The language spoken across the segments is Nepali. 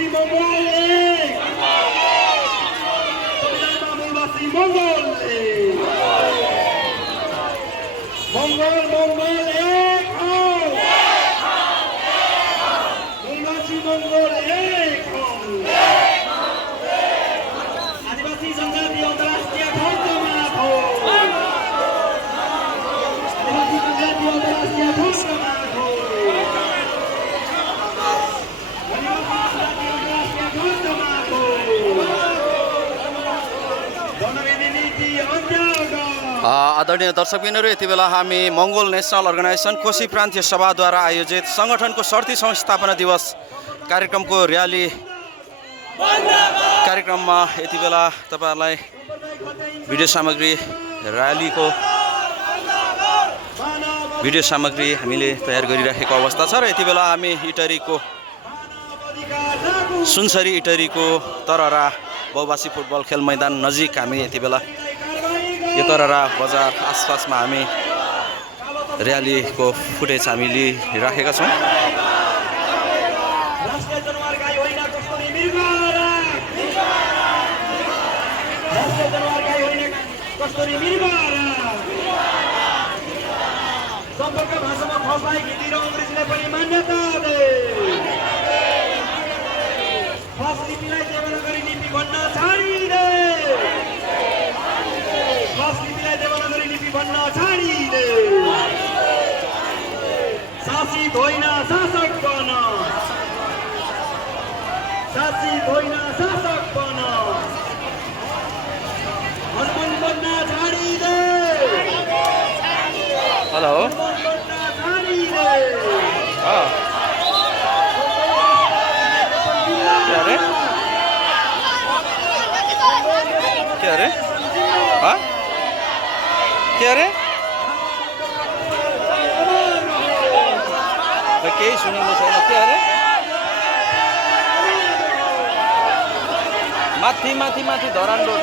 मूलवासी मंगोल एक संविधानमा मूलवासी मंगोल एक मंगोल मंगोल एक हो मूलवासी मंगोल एक हो आदिवासी जनजाति अन्तर्राष्ट्रिय फौजमा हो आदिवासी जनजाति अन्तर्राष्ट्रिय फौजमा हो आदरणीय दर्शकबिनहरू यति बेला हामी मङ्गोल नेसनल अर्गनाइजेसन कोशी प्रान्तीय सभाद्वारा आयोजित सङ्गठनको 37औं स्थापना दिवस कार्यक्रमको र्याली कार्यक्रममा यति बेला तपाईहरुलाई भिडियो सामग्री र्यालीको भिडियो सामग्री हामीले तयार गरिराखेको अवस्था छ र यति बेला हामी इटरीको सुनसरी इटरीको तररा बहुभाषी फुटबल खेल मैदान नजिक हामी यति बेला यो तररा बजार आसपासमा हामी र्यालीको फुटेज हामी लिइराखेका छौँ। सम्पर्क भाषामा फौजलाई हिन्दी र अङ्ग्रेजीलाई पनि मान्यता दे फौज लिपिलाई देवनागरी लिपि भन्न छाडिदे फौज लिपिलाई देवनागरी लिपि भन्न छाडिदे शासित होइन शासक बन शासित होइन शासक बन हस्बन्ड बन्न छाडिदे हेलो क्या रे हाँ क्या रे केही सुनेको छैन क्या रे माथि माथि माथि धरान रोड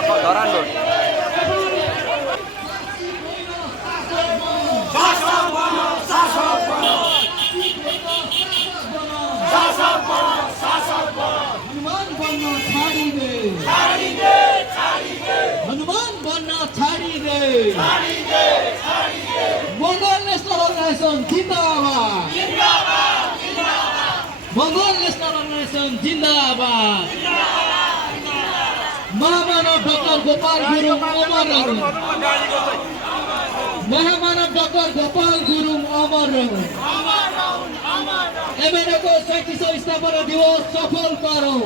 हनुमान बन्न छाडिदे मङ्गोल नेसनल अर्गनाइजेसन जिन्दाबाद मङ्गोल नेसनल अर्गनाइजेसन जिन्दाबाद महामानव डाक्टर गोपाल गुरुङ अमर रहूं महामानव डाक्टर गोपाल गुरुङ अमर रहूं एमएनएको 37औं स्थापना दिवस सफल पारौं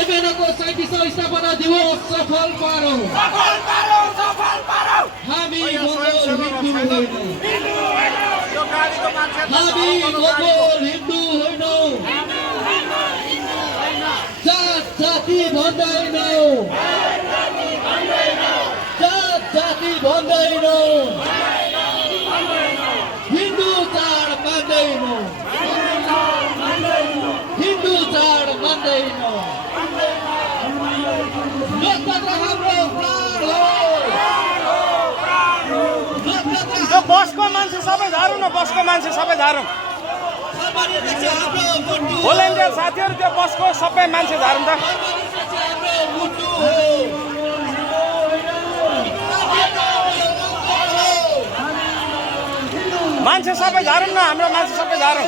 एमएनएको 37औं स्थापना दिवस सफल पारौं हामी मङ्गोल हिन्दू होइनौं हामी मङ्गोल हिन्दू होइनौं जात जाति भन्दैनौं जात जाति भन्दैनौं हिन्दू चाड मान्दैनौं हिन्दू चाड मान्दैनौं लोकतन्त्र हाम्रो प्राण हो यो बसको मान्छे सबै झारौँ न बसको मान्छे सबै झारौँ भोलिन्टियर साथीहरू त्यो बसको सबै मान्छे झारौँ त मान्छे सबै झारौँ न हाम्रो मान्छे सबै झारौँ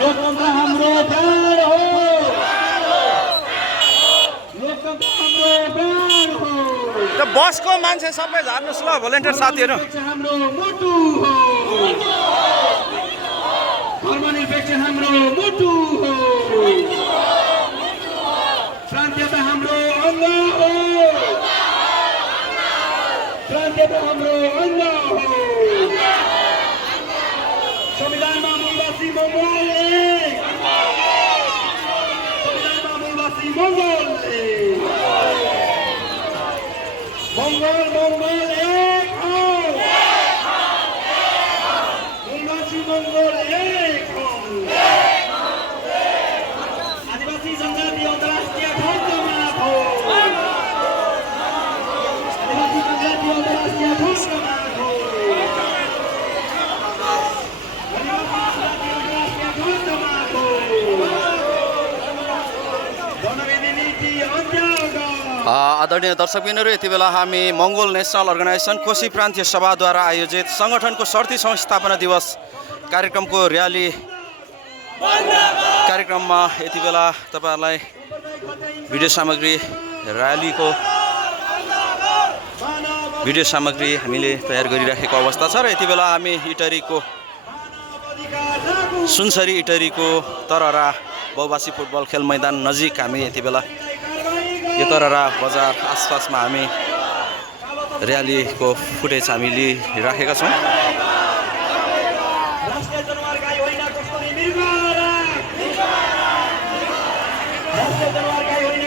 लोकतन्त्र हाम्रो प्राण हो लोकतन्त्र हाम्रो प्राण हो त्यो बसको मान्छे सबै झार्नुहोस् ल भोलिन्टियर साथीहरू हाम्रो मुटु हो धर्मनिरपेक्ष हाम्रो मुटु हो प्रान्तीयता हाम्रो अङ्ग हो प्रान्तीयता हाम्रो अङ्ग हो संविधानमा मूलवासी मंगोल एक संविधानमा मूलवासी मंगोल एक मंगोल मंगोल एक हो मङ्गोल एक हौँ। आदिवासी जनजाति अन्तर्राष्ट्रिय ठोकमा हो। आदिवासी जनजाति अन्तर्राष्ट्रिय ठोकमा हो। आदिवासी जनजाति अन्तर्राष्ट्रिय ठोकमा हो। जनविधि नीति अन्त्याउट। आदरणीय दर्शकबिनहरू, यति बेला हामी मङ्गोल नेसनल अर्गनाइजेसन कोशी प्रान्तीय सभाद्वारा आयोजित सङ्गठनको 37औं स्थापना दिवस कार्यक्रमको र्याली कार्यक्रममा यति बेला तपाईँहरूलाई भिडियो सामग्री र्यालीको भिडियो सामग्री हामीले तयार गरिराखेको अवस्था छ र यति बेला हामी इटरीको सुनसरी इटरीको तररा बहुभाषी फुटबल खेल मैदान नजिक हामी यति बेला यो तररा बजार आसपासमा हामी र्यालीको फुटेज हामी लिइराखेका छौँ। राष्ट्रिय जनावर गाई होइन कस्तुरी मृग। राष्ट्रिय जनावर गाई होइन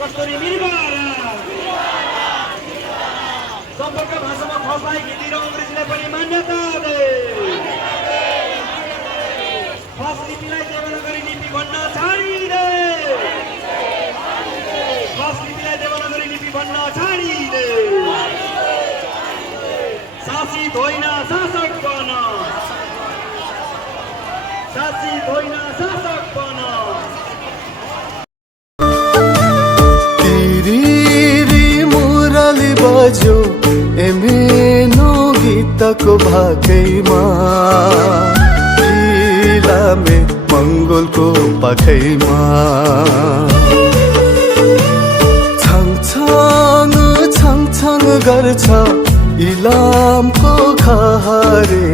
कस्तुरी मृग। सम्पर्क भाषामा खसलाई हिन्दी र अङ्ग्रेजीलाई पनि मान्यता दे। खस लिपिलाई देवनागरी लिपि भन्न छाडिदे। खस लिपिलाई देवनागरी लिपि भन्न छाडिदे। शासित होइन शासक बन। शासित होइन शासक बन। तिरी मुरली बज्यो एमेनो गीतको भाकैमा इलामे मङ्गोलको पाखैमा छङ छङ गर्छ इलामको खहरे